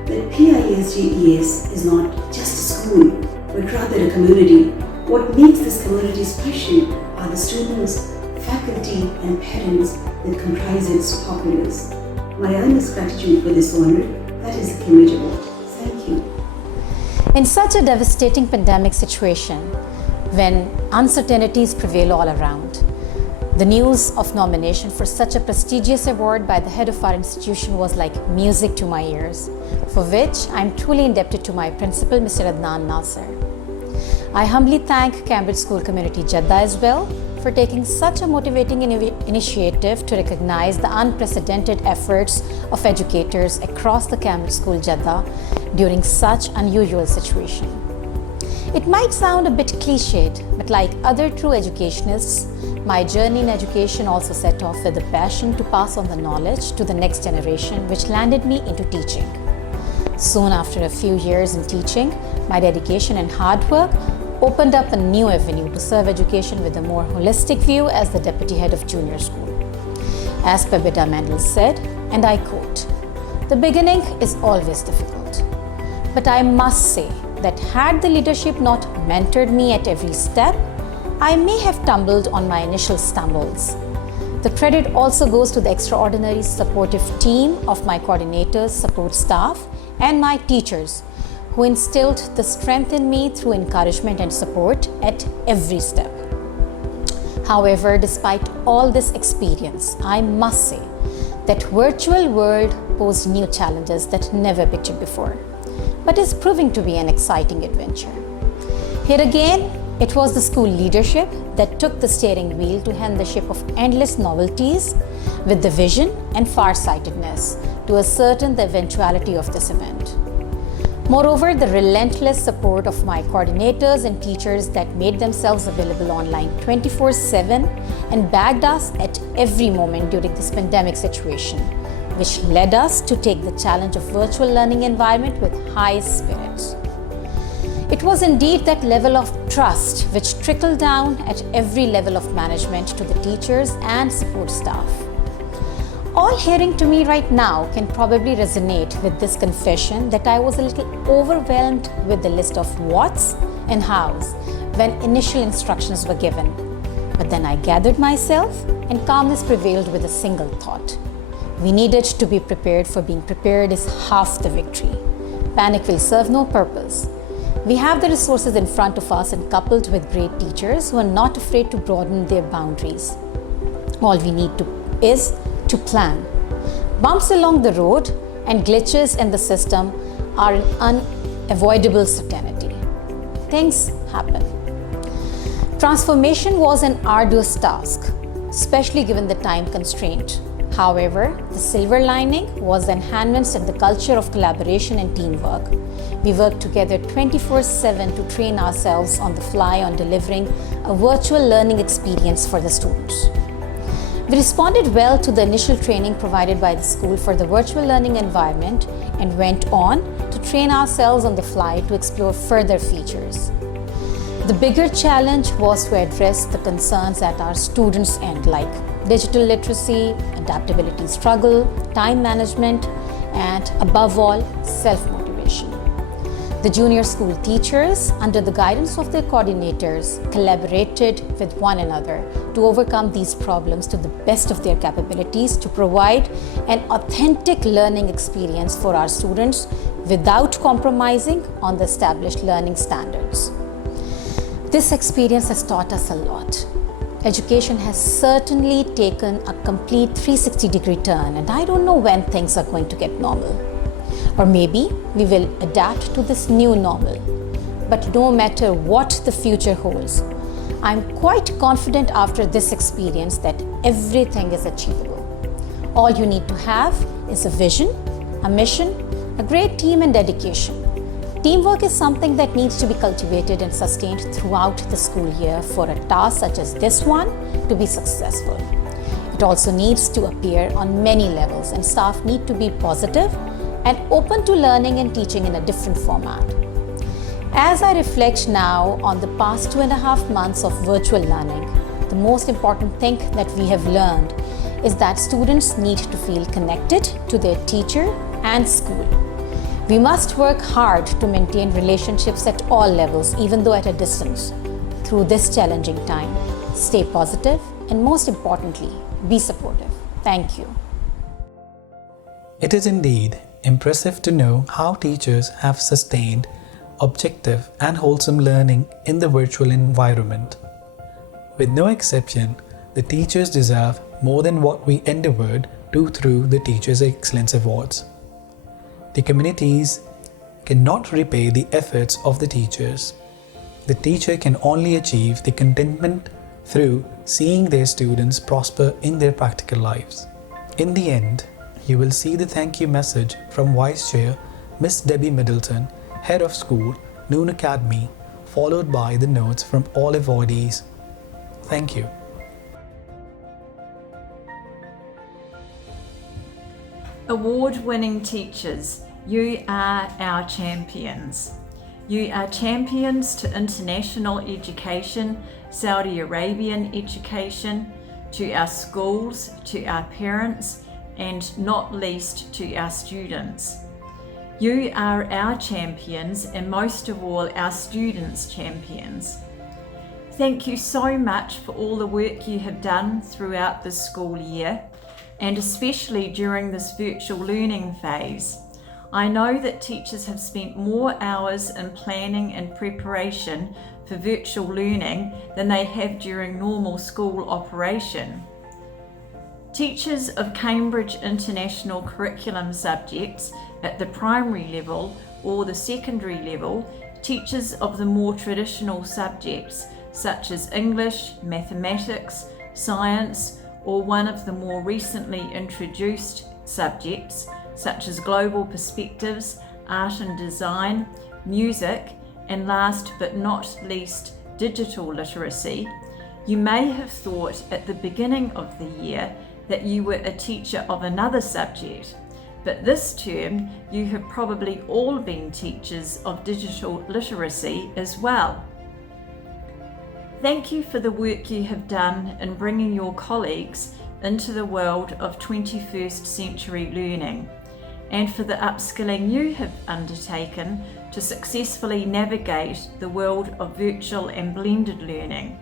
that PISJ-ES is not just a school, but rather a community. What makes this community special are the students, faculty, and parents that comprise its populace. My earnest gratitude for this honor, that is immeasurable. Thank you. In such a devastating pandemic situation, when uncertainties prevail all around, the news of nomination for such a prestigious award by the head of our institution was like music to my ears, for which I am truly indebted to my principal, Mr. Adnan Nasser. I humbly thank Cambridge School Community Jeddah as well for taking such a motivating initiative to recognize the unprecedented efforts of educators across the Cambridge School Jeddah during such unusual situation. It might sound a bit cliched, but like other true educationists, my journey in education also set off with a passion to pass on the knowledge to the next generation, which landed me into teaching. Soon after a few years in teaching, my dedication and hard work opened up a new avenue to serve education with a more holistic view as the deputy head of junior school. As Pabita Mendel said, and I quote, "The beginning is always difficult, but I must say that had the leadership not mentored me at every step, I may have tumbled on my initial stumbles. The credit also goes to the extraordinary supportive team of my coordinators, support staff, and my teachers, who instilled the strength in me through encouragement and support at every step. However, despite all this experience, I must say that virtual world posed new challenges that never pictured before, but is proving to be an exciting adventure. Here again, it was the school leadership that took the steering wheel to hand the ship of endless novelties with the vision and farsightedness to ascertain the eventuality of this event. Moreover, the relentless support of my coordinators and teachers that made themselves available online 24/7 and backed us at every moment during this pandemic situation, which led us to take the challenge of virtual learning environment with high spirits. It was indeed that level of trust which trickled down at every level of management to the teachers and support staff. All hearing to me right now can probably resonate with this confession that I was a little overwhelmed with the list of whats and hows when initial instructions were given. But then I gathered myself and calmness prevailed with a single thought. We needed to be prepared, for being prepared is half the victory. Panic will serve no purpose. We have the resources in front of us, and coupled with great teachers who are not afraid to broaden their boundaries. All we need is to plan. Bumps along the road and glitches in the system are an unavoidable certainty. Things happen. Transformation was an arduous task, especially given the time constraint. However, the silver lining was the enhancements in the culture of collaboration and teamwork. We worked together 24/7 to train ourselves on the fly on delivering a virtual learning experience for the students. We responded well to the initial training provided by the school for the virtual learning environment and went on to train ourselves on the fly to explore further features. The bigger challenge was to address the concerns at our students' end, like digital literacy, adaptability struggle, time management, and above all, self-motivation. The junior school teachers, under the guidance of their coordinators, collaborated with one another to overcome these problems to the best of their capabilities to provide an authentic learning experience for our students without compromising on the established learning standards. This experience has taught us a lot. Education has certainly taken a complete 360-degree turn, and I don't know when things are going to get normal. Or maybe we will adapt to this new normal. But no matter what the future holds, I'm quite confident after this experience that everything is achievable. All you need to have is a vision, a mission, a great team, and dedication. Teamwork is something that needs to be cultivated and sustained throughout the school year for a task such as this one to be successful. It also needs to appear on many levels, and staff need to be positive and open to learning and teaching in a different format. As I reflect now on the past 2.5 months of virtual learning, the most important thing that we have learned is that students need to feel connected to their teacher and school. We must work hard to maintain relationships at all levels, even though at a distance, through this challenging time. Stay positive and, most importantly, be supportive. Thank you. It is indeed impressive to know how teachers have sustained objective and wholesome learning in the virtual environment. With no exception, the teachers deserve more than what we endeavored to through the Teachers' Excellence Awards. The communities cannot repay the efforts of the teachers. The teacher can only achieve the contentment through seeing their students prosper in their practical lives. In the end, you will see the thank you message from Vice Chair Miss Debbie Middleton, Head of School, Noon Academy, followed by the notes from all awardees. Thank you. Award-winning teachers, you are our champions. You are champions to international education, Saudi Arabian education, to our schools, to our parents, and not least to our students. You are our champions, and most of all, our students' champions. Thank you so much for all the work you have done throughout this school year, and especially during this virtual learning phase. I know that teachers have spent more hours in planning and preparation for virtual learning than they have during normal school operation. Teachers of Cambridge International Curriculum subjects at the primary level or the secondary level, teachers of the more traditional subjects such as English, mathematics, science, or one of the more recently introduced subjects such as global perspectives, art and design, music, and last but not least, digital literacy, you may have thought at the beginning of the year that you were a teacher of another subject, but this term you have probably all been teachers of digital literacy as well. Thank you for the work you have done in bringing your colleagues into the world of 21st century learning, and for the upskilling you have undertaken to successfully navigate the world of virtual and blended learning.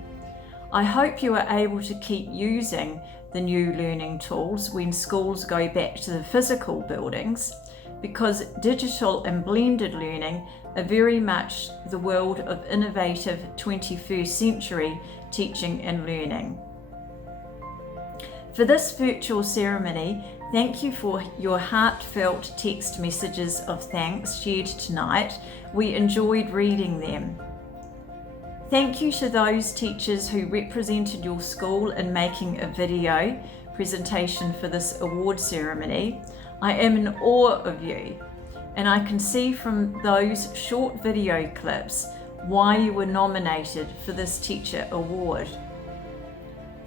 I hope you are able to keep using the new learning tools when schools go back to the physical buildings, because digital and blended learning are very much the world of innovative 21st century teaching and learning. For this virtual ceremony, thank you for your heartfelt text messages of thanks shared tonight. We enjoyed reading them. Thank you to those teachers who represented your school in making a video presentation for this award ceremony. I am in awe of you, and I can see from those short video clips why you were nominated for this teacher award.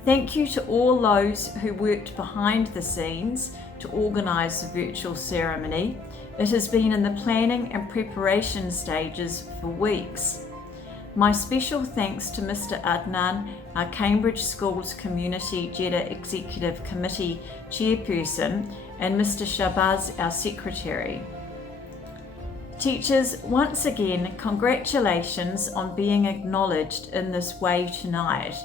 Thank you to all those who worked behind the scenes to organise the virtual ceremony. It has been in the planning and preparation stages for weeks. My special thanks to Mr. Adnan, our Cambridge Schools Community Jeddah Executive Committee Chairperson, and Mr. Shabazz, our Secretary. Teachers, once again, congratulations on being acknowledged in this way tonight.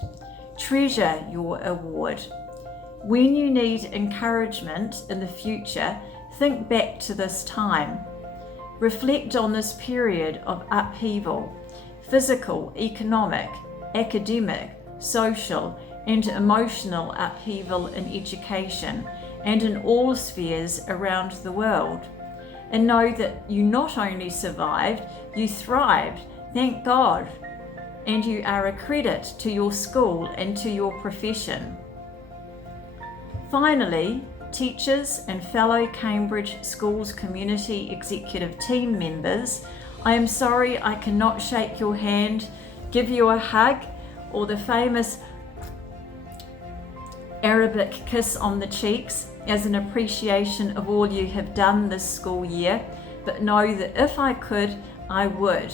Treasure your award. When you need encouragement in the future, think back to this time. Reflect on this period of upheaval, physical, economic, academic, social, and emotional upheaval in education and in all spheres around the world. And know that you not only survived, you thrived, thank God, and you are a credit to your school and to your profession. Finally, teachers and fellow Cambridge Schools Community Executive Team members, I am sorry I cannot shake your hand, give you a hug, or the famous Arabic kiss on the cheeks as an appreciation of all you have done this school year, but know that if I could, I would.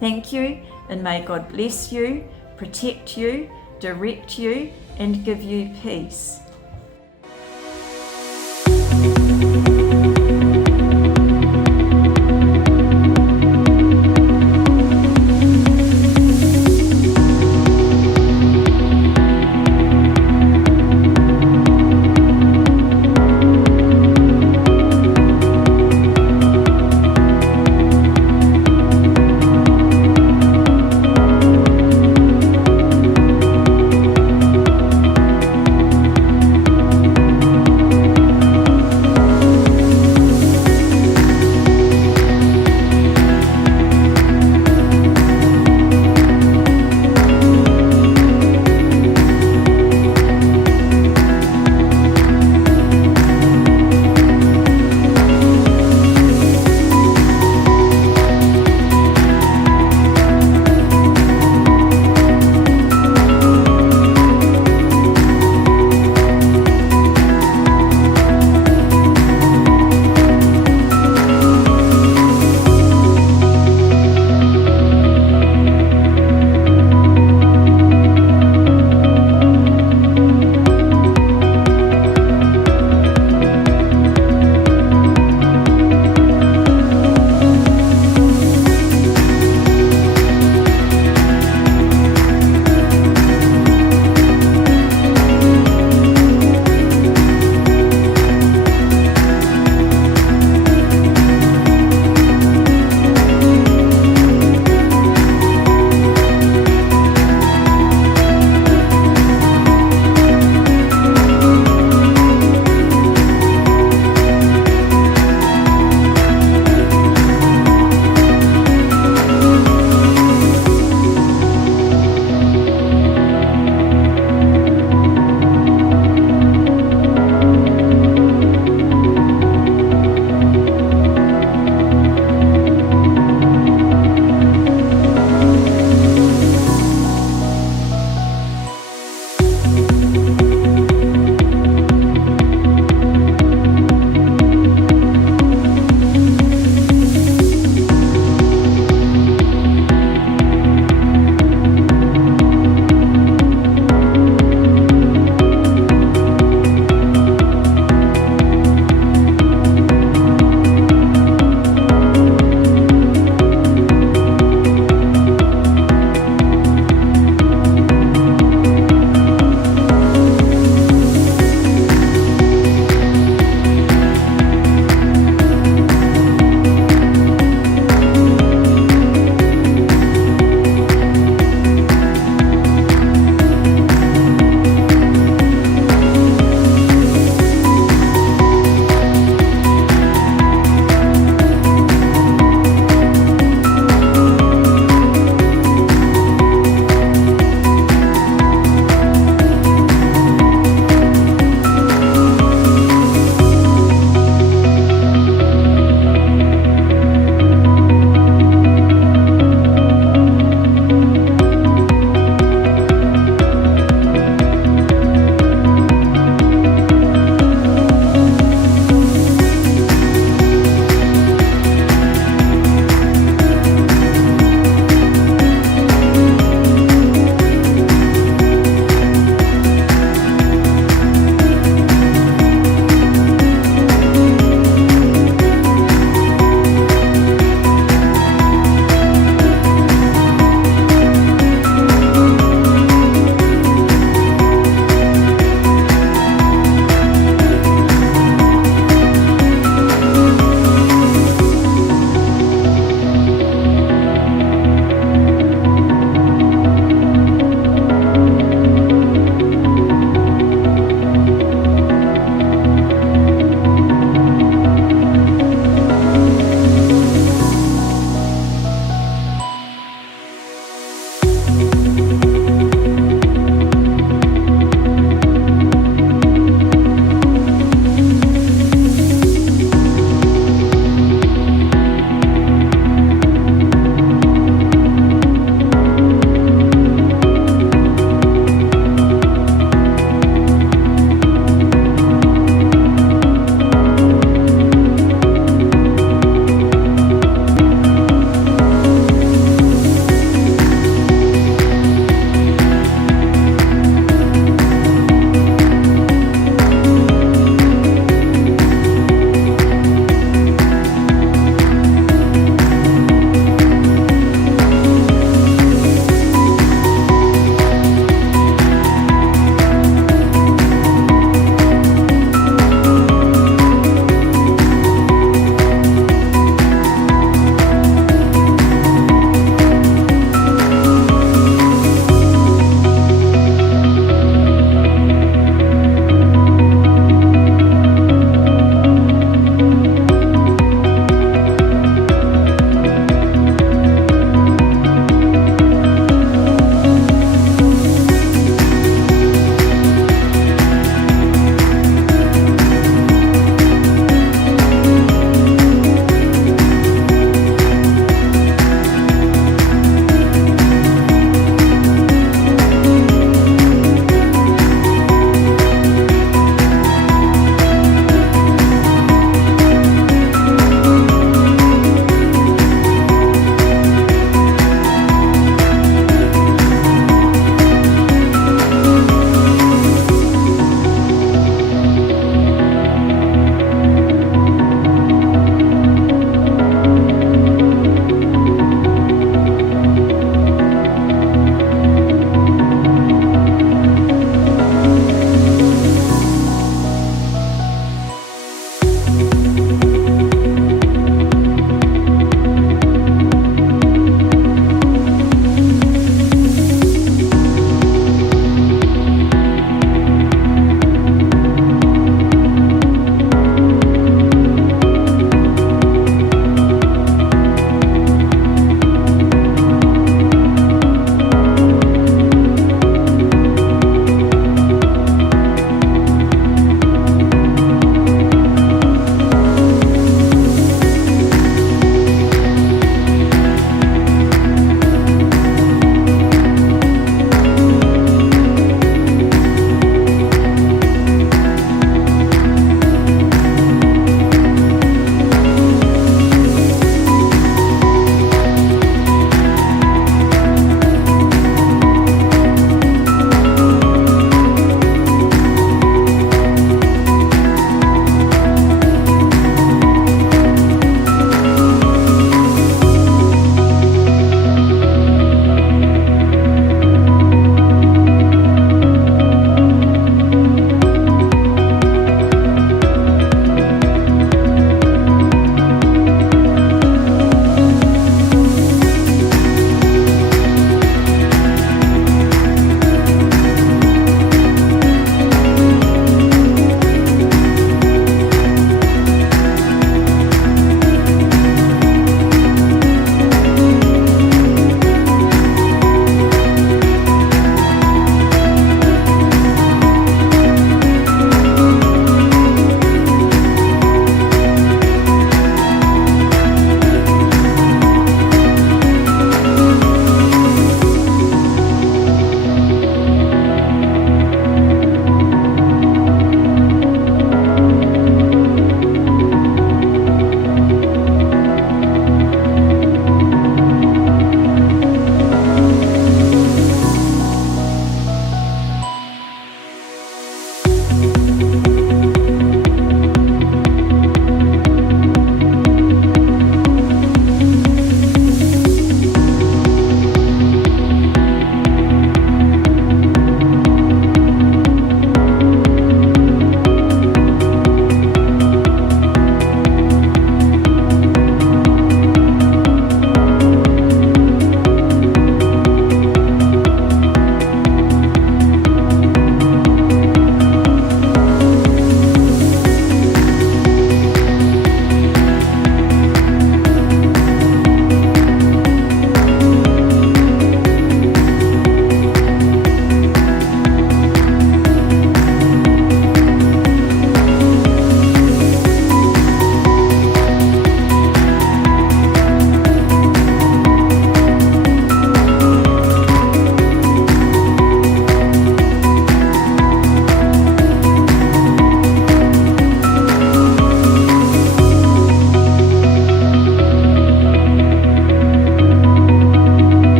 Thank you, and may God bless you, protect you, direct you, and give you peace.